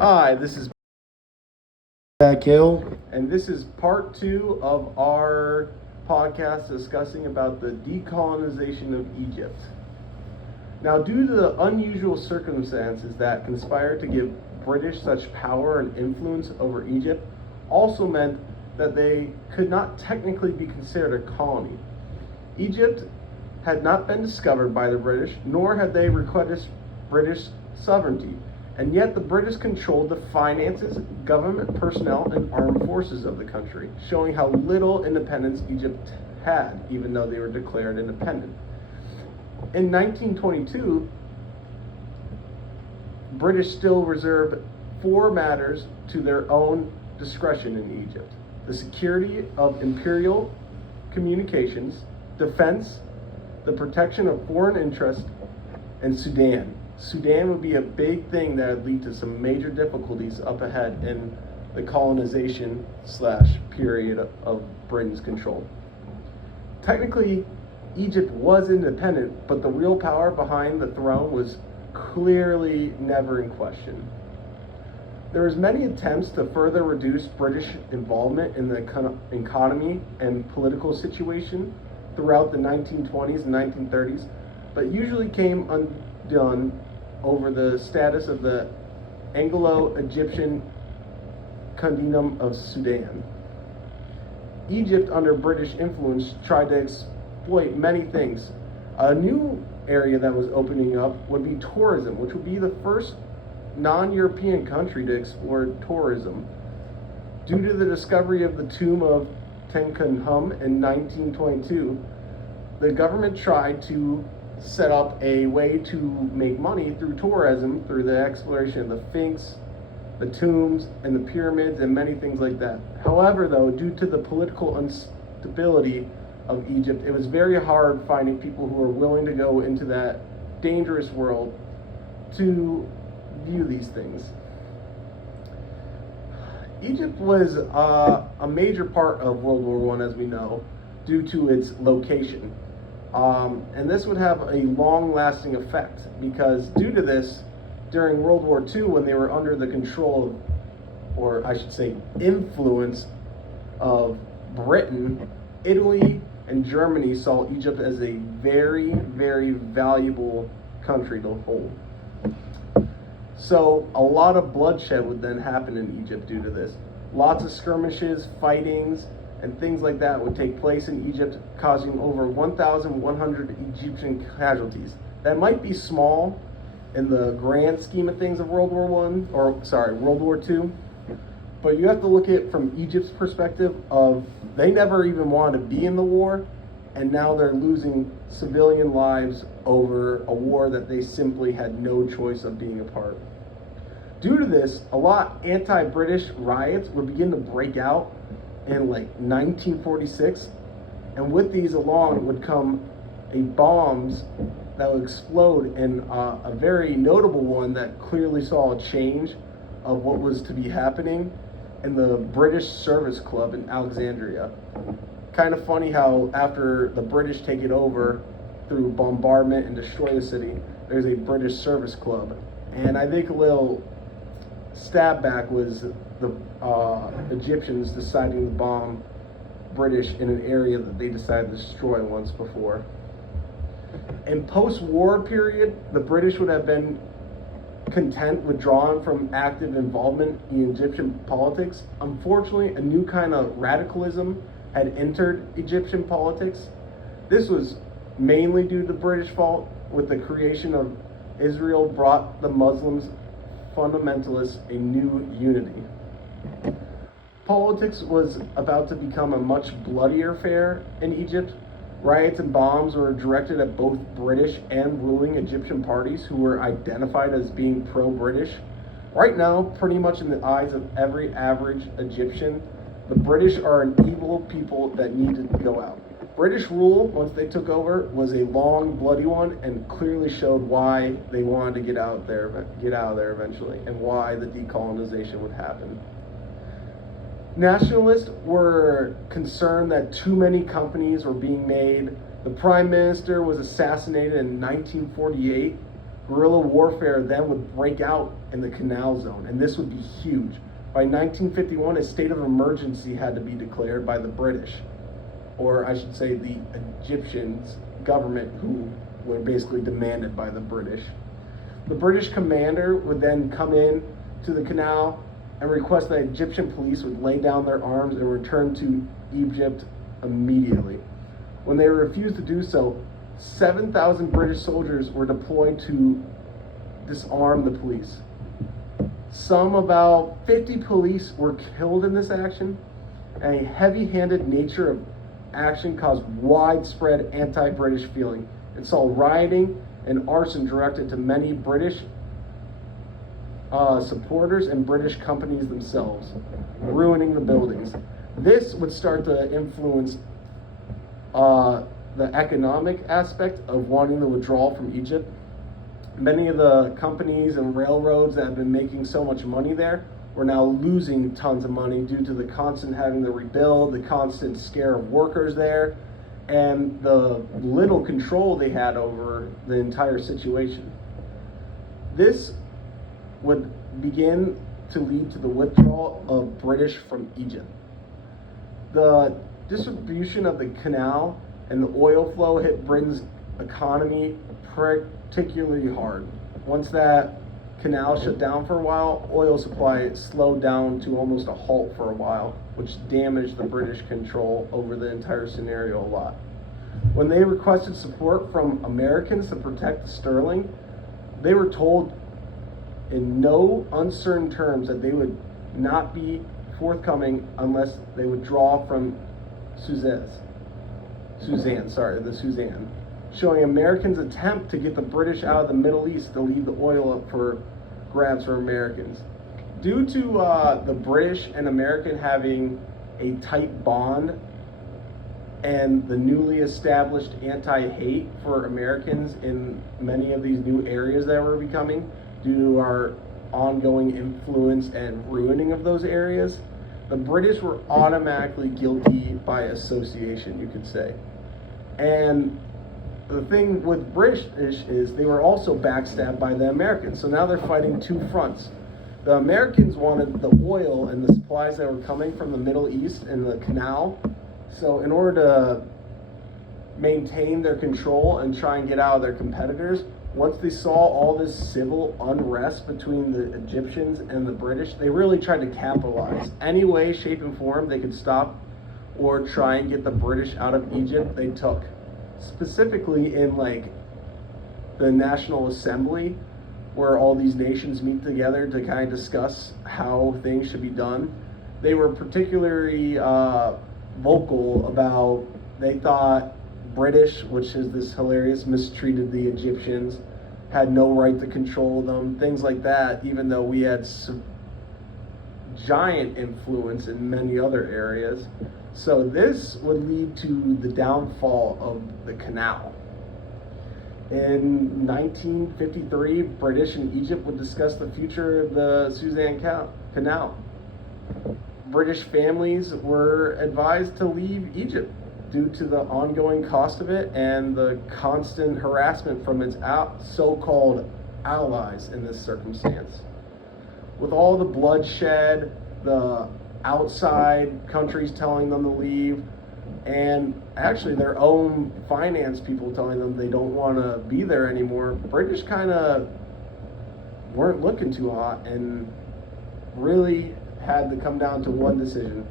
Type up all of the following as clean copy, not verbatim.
Hi, this is Hill. and this is part two of our podcast discussing about the decolonization of Egypt. Now, due to the unusual circumstances that conspired to give British such power and influence over Egypt, also meant that they could not technically be considered a colony. Egypt had not been discovered by the British, nor had they requested British sovereignty. And yet the British controlled the finances, government personnel, and armed forces of the country, showing how little independence Egypt had, even though they were declared independent. In 1922, British still reserved four matters to their own discretion in Egypt: the security of imperial communications, defense, the protection of foreign interests, and Sudan. Sudan would be a big thing that would lead to some major difficulties up ahead in the colonization / period of Britain's control. Technically, Egypt was independent, but the real power behind the throne was clearly never in question. There was many attempts to further reduce British involvement in the economy and political situation throughout the 1920s and 1930s, but usually came undone over the status of the Anglo-Egyptian Kingdom of Sudan. Egypt, under British influence, tried to exploit many things. A new area that was opening up would be tourism, which would be the first non-European country to explore tourism. Due to the discovery of the tomb of Tutankhamun in 1922, the government tried to set up a way to make money through tourism, through the exploration of the Sphinx, the tombs, and the pyramids, and many things like that. However, though, due to the political instability of Egypt, it was very hard finding people who were willing to go into that dangerous world to view these things. Egypt was a major part of World War I, as we know, due to its location. And this would have a long-lasting effect because due to this, during World War II, when they were under the control of, or I should say influence of Britain, Italy and Germany saw Egypt as a very, very valuable country to hold. So a lot of bloodshed would then happen in Egypt due to this. Lots of skirmishes, fightings, and things like that would take place in Egypt, causing over 1,100 Egyptian casualties. That might be small in the grand scheme of things of World War II, but you have to look at it from Egypt's perspective of they never even wanted to be in the war, and now they're losing civilian lives over a war that they simply had no choice of being a part. Due to this, a lot anti-British riots would begin to break out in 1946, and with these along would come bombs that would explode, and a very notable one that clearly saw a change of what was to be happening in the British Service Club in Alexandria. Kind of funny how after the British take it over through bombardment and destroy the city, there's a British Service Club. And I think a little stab back was the Egyptians deciding to bomb British in an area that they decided to destroy once before. In post-war period, the British would have been content withdrawing from active involvement in Egyptian politics. Unfortunately, a new kind of radicalism had entered Egyptian politics. This was mainly due to the British fault, with the creation of Israel brought the Muslims fundamentalists a new unity. Politics was about to become a much bloodier affair in Egypt. Riots and bombs were directed at both British and ruling Egyptian parties who were identified as being pro-British. Right now, pretty much in the eyes of every average Egyptian, the British are an evil people that need to go out. British rule, once they took over, was a long, bloody one, and clearly showed why they wanted to get out of there eventually, and why the decolonization would happen. Nationalists were concerned that too many companies were being made. The Prime Minister was assassinated in 1948, Guerrilla warfare then would break out in the Canal Zone, and this would be huge. By 1951, a state of emergency had to be declared by the British, or I should say the Egyptians government, who were basically demanded by the British. The British commander would then come in to the canal and request that Egyptian police would lay down their arms and return to Egypt immediately. When they refused to do so, 7,000 British soldiers were deployed to disarm the police. Some about 50 police were killed in this action, and a heavy-handed nature of action caused widespread anti-British feeling. It saw rioting and arson directed to many British supporters and British companies themselves, ruining the buildings. This would start to influence the economic aspect of wanting the withdrawal from Egypt. Many of the companies and railroads that have been making so much money there were now losing tons of money due to the constant having to rebuild, the constant scare of workers there, and the little control they had over the entire situation. This would begin to lead to the withdrawal of British from Egypt. The distribution of the canal and the oil flow hit Britain's economy particularly hard. Once that canal shut down for a while, oil supply slowed down to almost a halt for a while, which damaged the British control over the entire scenario a lot. When they requested support from Americans to protect the sterling, they were told in no uncertain terms that they would not be forthcoming unless they would draw from the Suzanne, showing Americans' attempt to get the British out of the Middle East to leave the oil up for grabs for Americans. Due to the British and American having a tight bond and the newly established anti-hate for Americans in many of these new areas that were becoming, due to our ongoing influence and ruining of those areas, the British were automatically guilty by association, you could say. And the thing with British is they were also backstabbed by the Americans. So now they're fighting two fronts. The Americans wanted the oil and the supplies that were coming from the Middle East and the canal. So in order to maintain their control and try and get out of their competitors, once they saw all this civil unrest between the Egyptians and the British, they really tried to capitalize. Any way, shape, and form they could stop or try and get the British out of Egypt, they took. Specifically in like the National Assembly, where all these nations meet together to kind of discuss how things should be done, they were particularly vocal about, they thought British, which is this hilarious, mistreated the Egyptians, had no right to control them, things like that, even though we had giant influence in many other areas. So this would lead to the downfall of the canal. In 1953, British and Egypt would discuss the future of the Suez Canal. British families were advised to leave Egypt due to the ongoing cost of it and the constant harassment from its so-called allies in this circumstance. With all the bloodshed, the outside countries telling them to leave, and actually their own finance people telling them they don't want to be there anymore, British kind of weren't looking too hot and really had to come down to one decision.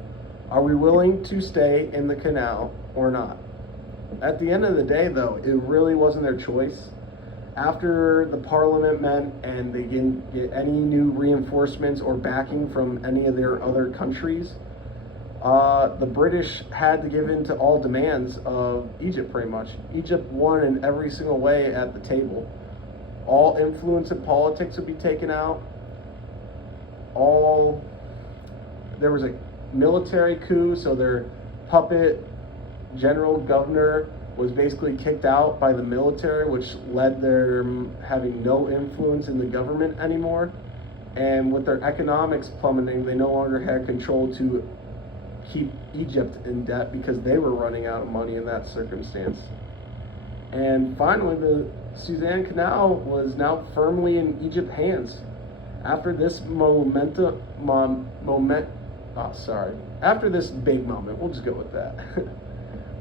Are we willing to stay in the canal or not? At the end of the day, though, it really wasn't their choice. After the parliament met and they didn't get any new reinforcements or backing from any of their other countries, the British had to give in to all demands of Egypt, pretty much. Egypt won in every single way at the table. All influence in politics would be taken out. There was a military coup, so their puppet general governor was basically kicked out by the military, which led them having no influence in the government anymore. And with their economics plummeting, they no longer had control to keep Egypt in debt because they were running out of money in that circumstance. And finally, the Suez Canal was now firmly in Egypt's hands. After this after this big moment, we'll just go with that.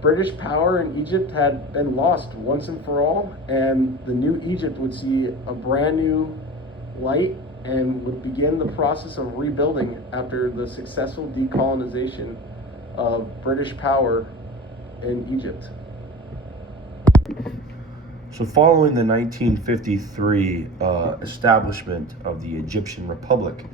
British power in Egypt had been lost once and for all, and the new Egypt would see a brand new light and would begin the process of rebuilding after the successful decolonization of British power in Egypt. So following the 1953 establishment of the Egyptian Republic,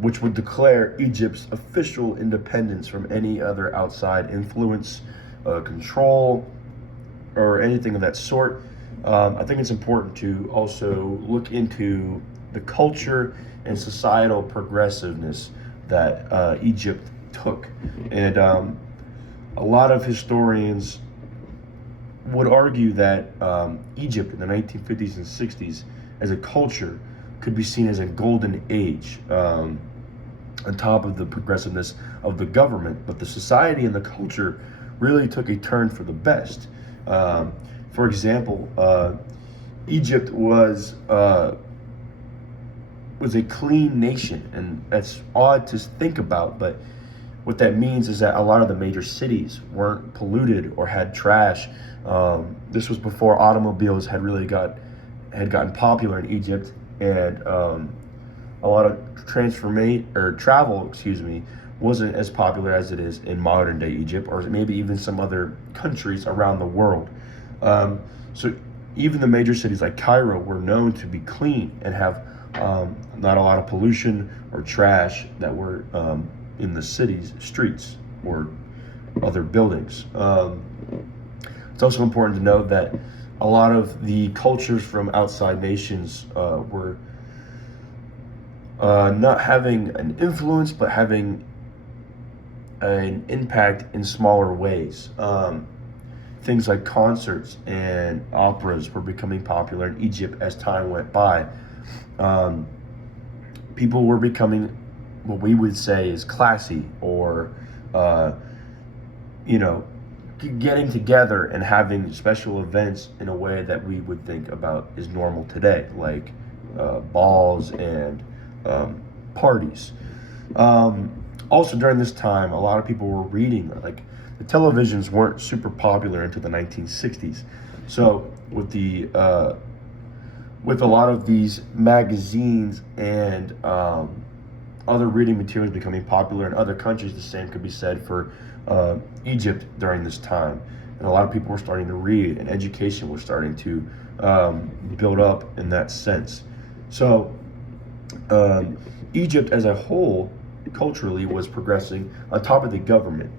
which would declare Egypt's official independence from any other outside influence, control, or anything of that sort, I think it's important to also look into the culture and societal progressiveness that Egypt took. And a lot of historians would argue that Egypt in the 1950s and 60s as a culture could be seen as a golden age, on top of the progressiveness of the government, but the society and the culture really took a turn for the best. For example, Egypt was a clean nation, and that's odd to think about, but what that means is that a lot of the major cities weren't polluted or had trash. This was before automobiles had really gotten popular in Egypt, and a lot of travel, wasn't as popular as it is in modern day Egypt, or maybe even some other countries around the world. So even the major cities like Cairo were known to be clean and have not a lot of pollution or trash that were in the city's streets or other buildings. It's also important to note that a lot of the cultures from outside nations were not having an influence, but having an impact in smaller ways. Things like concerts and operas were becoming popular in Egypt as time went by. People were becoming what we would say is classy, or getting together and having special events in a way that we would think about is normal today, like balls and parties. Also during this time, a lot of people were reading. Like, the televisions weren't super popular until the 1960s. So with a lot of these magazines and other reading materials becoming popular in other countries, the same could be said for Egypt during this time. And a lot of people were starting to read, and education was starting to build up in that sense. So Egypt as a whole, culturally, was progressing on top of the government.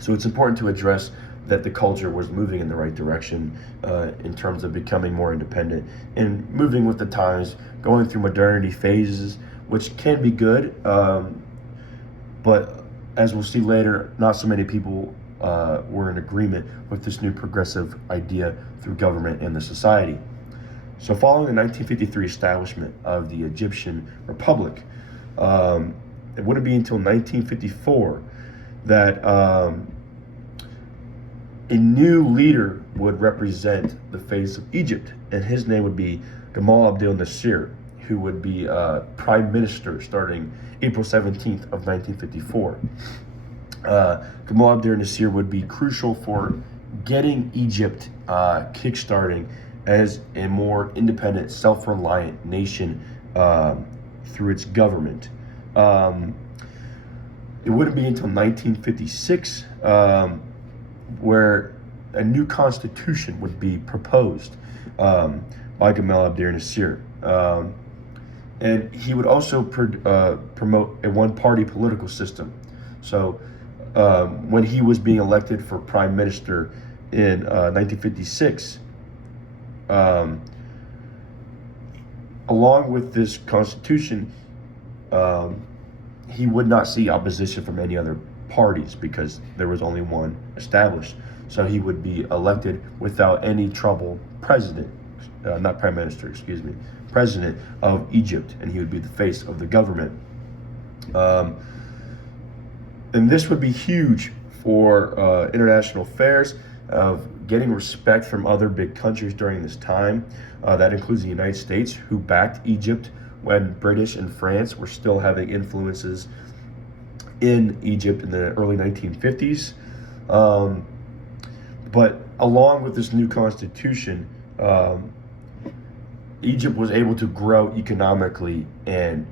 So it's important to address that the culture was moving in the right direction in terms of becoming more independent and moving with the times, going through modernity phases, which can be good, but as we'll see later, not so many people were in agreement with this new progressive idea through government and the society. So following the 1953 establishment of the Egyptian Republic, it wouldn't be until 1954 that a new leader would represent the face of Egypt, and his name would be Gamal Abdel Nasser, who would be prime minister starting April 17th of 1954. Gamal Abdel Nasser would be crucial for getting Egypt kickstarting as a more independent, self-reliant nation through its government. It wouldn't be until 1956 where a new constitution would be proposed by Gamal Abdel Nasser. And he would also promote a one-party political system. So when he was being elected for prime minister in 1956, along with this constitution, he would not see opposition from any other parties because there was only one established. So he would be elected without any trouble president of Egypt, and he would be the face of the government. And this would be huge for international affairs, of getting respect from other big countries during this time. That includes the United States, who backed Egypt when British and France were still having influences in Egypt in the early 1950s. But along with this new constitution, Egypt was able to grow economically, and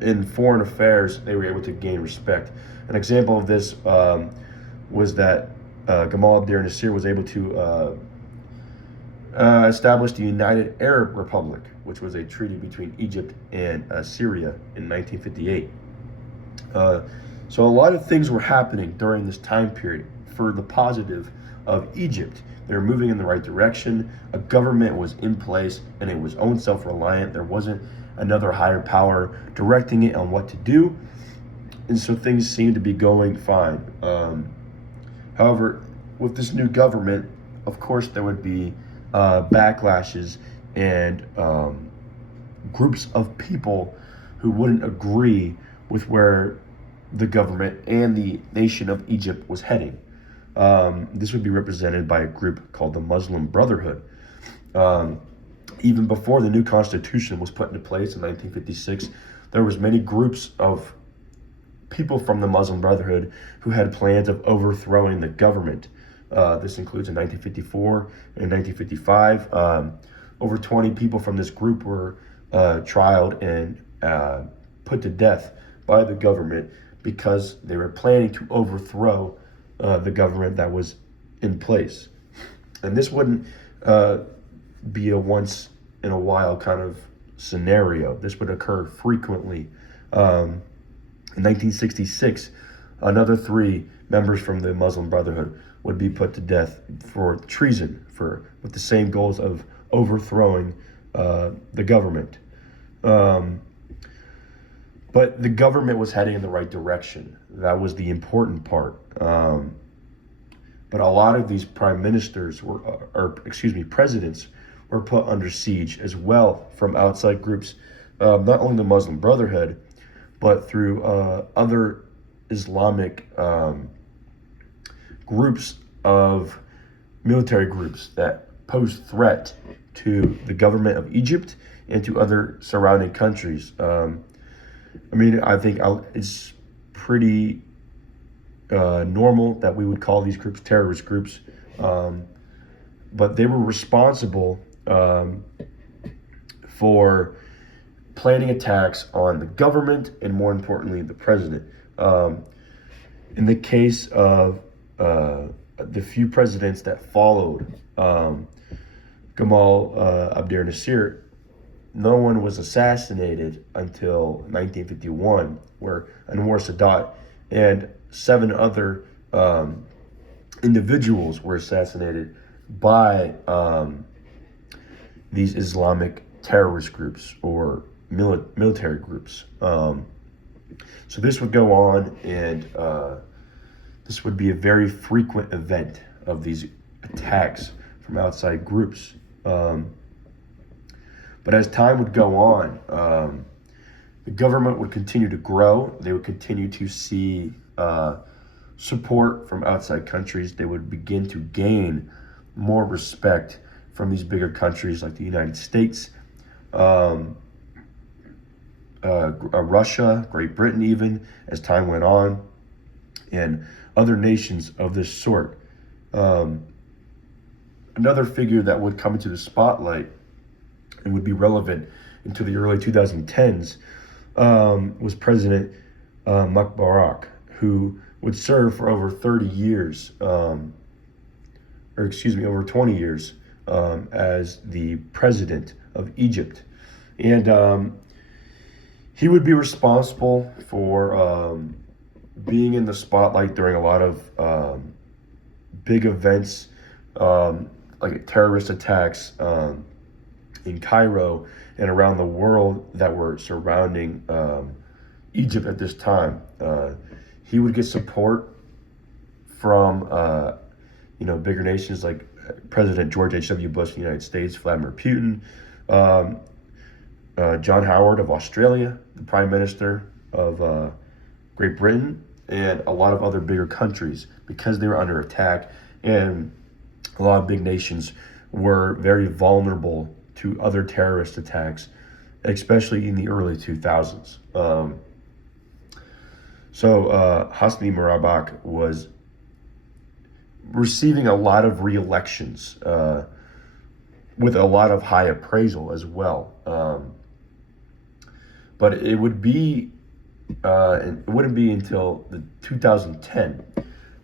in foreign affairs, they were able to gain respect. An example of this was that Gamal Abdel Nasser was able to establish the United Arab Republic, which was a treaty between Egypt and Syria in 1958. So a lot of things were happening during this time period for the positive of Egypt. They were moving in the right direction. A government was in place, and it was own self-reliant. There wasn't another higher power directing it on what to do. And so things seemed to be going fine. However, with this new government, of course, there would be backlashes and groups of people who wouldn't agree with where the government and the nation of Egypt was heading. This would be represented by a group called the Muslim Brotherhood. Even before the new constitution was put into place in 1956, there was many groups of people from the Muslim Brotherhood who had plans of overthrowing the government. This includes in 1954 and 1955. Over 20 people from this group were trialed and put to death by the government because they were planning to overthrow the government that was in place. And this wouldn't be a once in a while kind of scenario. This would occur frequently. In 1966, another 3 members from the Muslim Brotherhood would be put to death for treason, with the same goals of overthrowing the government. But the government was heading in the right direction. That was the important part. But a lot of these presidents were put under siege as well from outside groups, not only the Muslim Brotherhood, but through other Islamic groups of military groups that pose threat to the government of Egypt and to other surrounding countries. I think it's pretty normal that we would call these groups terrorist groups, but they were responsible for planning attacks on the government and, more importantly, the president. In the case of the few presidents that followed Gamal Abdel Nasser, no one was assassinated until 1951, where Anwar Sadat and 7 other individuals were assassinated by these Islamic terrorist groups or military groups. So this would go on, and this would be a very frequent event of these attacks from outside groups. But as time would go on, the government would continue to grow. They would continue to see support from outside countries. They would begin to gain more respect from these bigger countries like the United States, Russia, Great Britain, even as time went on, and other nations of this sort. Another figure that would come into the spotlight and would be relevant into the early 2010s was President Mubarak, who would serve for over 30 years, over 20 years as the president of Egypt. And he would be responsible for being in the spotlight during a lot of big events, like terrorist attacks in Cairo and around the world that were surrounding Egypt at this time. He would get support from bigger nations like President George H.W. Bush of the United States, Vladimir Putin, John Howard of Australia, the Prime Minister of Great Britain, and a lot of other bigger countries, because they were under attack, and a lot of big nations were very vulnerable to other terrorist attacks, especially in the early 2000s. Hosni Mubarak was receiving a lot of re-elections with a lot of high appraisal as well. But it wouldn't be until the 2010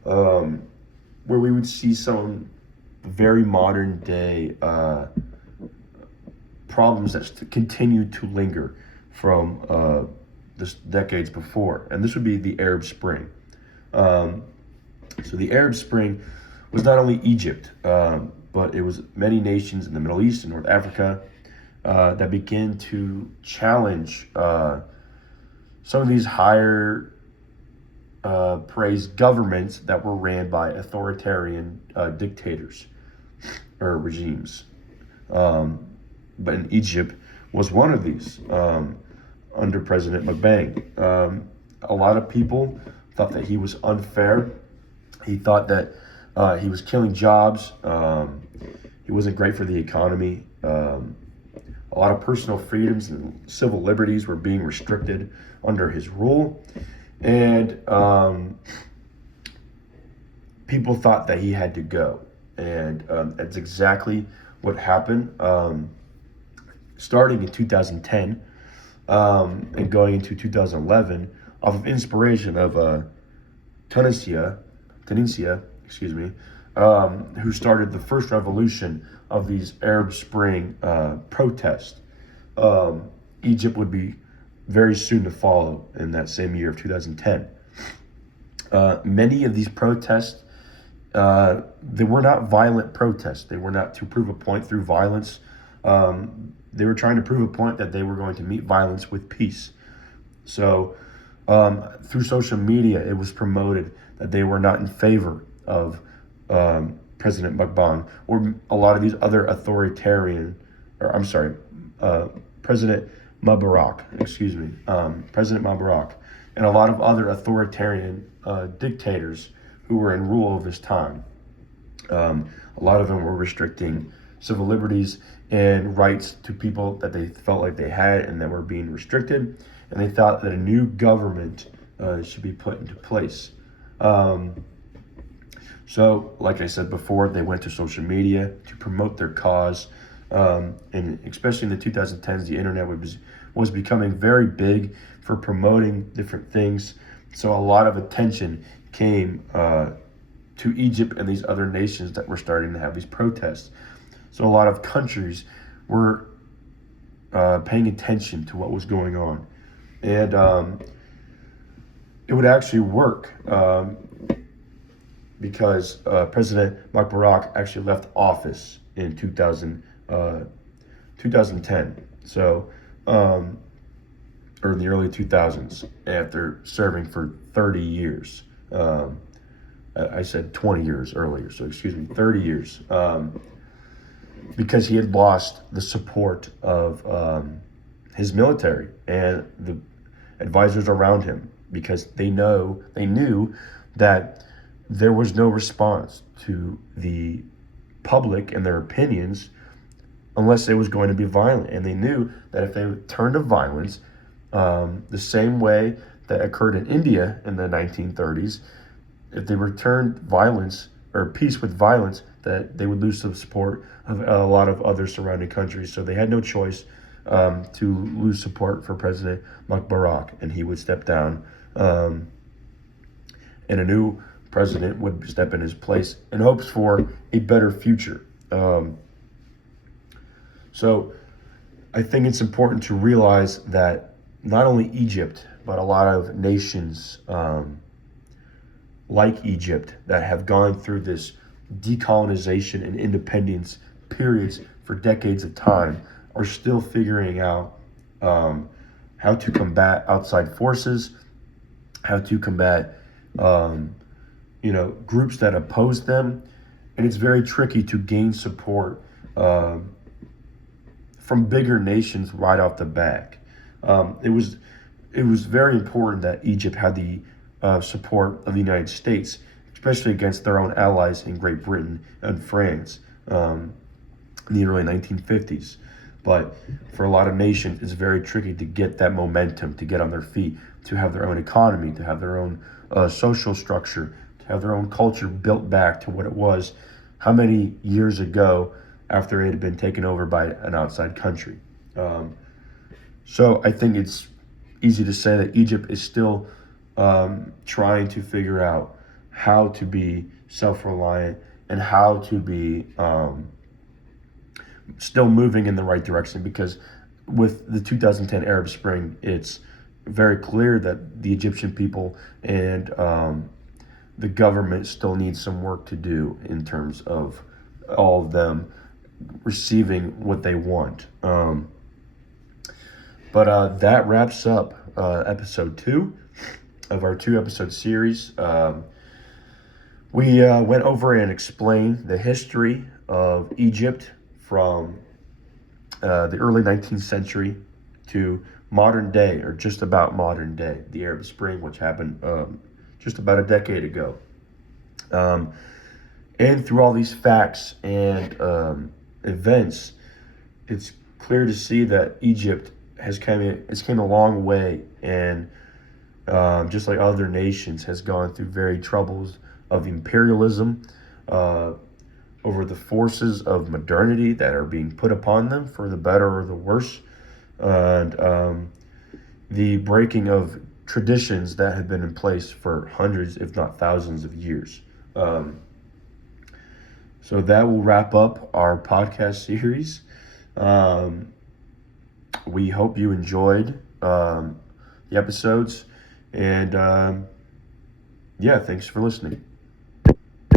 where we would see some very modern day problems that continue to linger from this decades before, and this would be the Arab Spring. So the Arab Spring was not only Egypt, but it was many nations in the Middle East and North Africa that began to challenge some of these higher praised governments that were ran by authoritarian dictators or regimes. But in Egypt was one of these under President Mokbang. A lot of people thought that he was unfair. He thought that he was killing jobs. He wasn't great for the economy. A lot of personal freedoms and civil liberties were being restricted under his rule. And people thought that he had to go. And that's exactly what happened. Starting in 2010 and going into 2011, off of inspiration of Tunisia, who started the first revolution of these Arab Spring protests. Egypt would be very soon to follow in that same year of 2010. Many of these protests, they were not violent protests. They were not to prove a point through violence. They were trying to prove a point that they were going to meet violence with peace. So through social media, it was promoted that they were not in favor of President Mokbang or a lot of these other President Mubarak, President Mubarak, and a lot of other authoritarian dictators who were in rule of this time. A lot of them were restricting civil liberties and rights to people that they felt like they had and that were being restricted, and they thought that a new government should be put into place. So, like I said before, they went to social media to promote their cause, and especially in the 2010s, the internet was becoming very big for promoting different things. So a lot of attention came to Egypt and these other nations that were starting to have these protests. So a lot of countries were paying attention to what was going on, and it would actually work. Because President Mubarak actually left office in 2010, so or in the early 2000s, after serving for 30 years. I said 20 years earlier, so 30 years, because he had lost the support of his military and the advisors around him, because they knew that there was no response to the public and their opinions unless it was going to be violent. And they knew that if they turned to violence, the same way that occurred in India in the 1930s, if they returned violence or peace with violence, that they would lose the support of a lot of other surrounding countries. So they had no choice to lose support for President Mubarak, and he would step down, and a new president would step in his place in hopes for a better future. So I think it's important to realize that not only Egypt, but a lot of nations like Egypt that have gone through this decolonization and independence periods for decades of time are still figuring out how to combat outside forces, how to combat groups that oppose them, and it's very tricky to gain support from bigger nations right off the bat. It was very important that Egypt had the support of the United States, especially against their own allies in Great Britain and France in the early 1950s. But for a lot of nations, it's very tricky to get that momentum, to get on their feet, to have their own economy, to have their own social structure, to have their own culture built back to what it was how many years ago after it had been taken over by an outside country. So I think it's easy to say that Egypt is still trying to figure out how to be self-reliant and how to be still moving in the right direction, because with the 2010 Arab Spring, it's very clear that the Egyptian people and the government still needs some work to do in terms of all of them receiving what they want. But that wraps up episode 2 of our 2-episode series. We went over and explained the history of Egypt from the early 19th century to modern day, or just about modern day, the Arab Spring, which happened just about a decade ago. And through all these facts and events, it's clear to see that Egypt has came a long way, and just like other nations, has gone through very troubles of imperialism, over the forces of modernity that are being put upon them for the better or the worse, and the breaking of traditions that have been in place for hundreds, if not thousands of years. So that will wrap up our podcast series. We hope you enjoyed the episodes, and yeah, thanks for listening.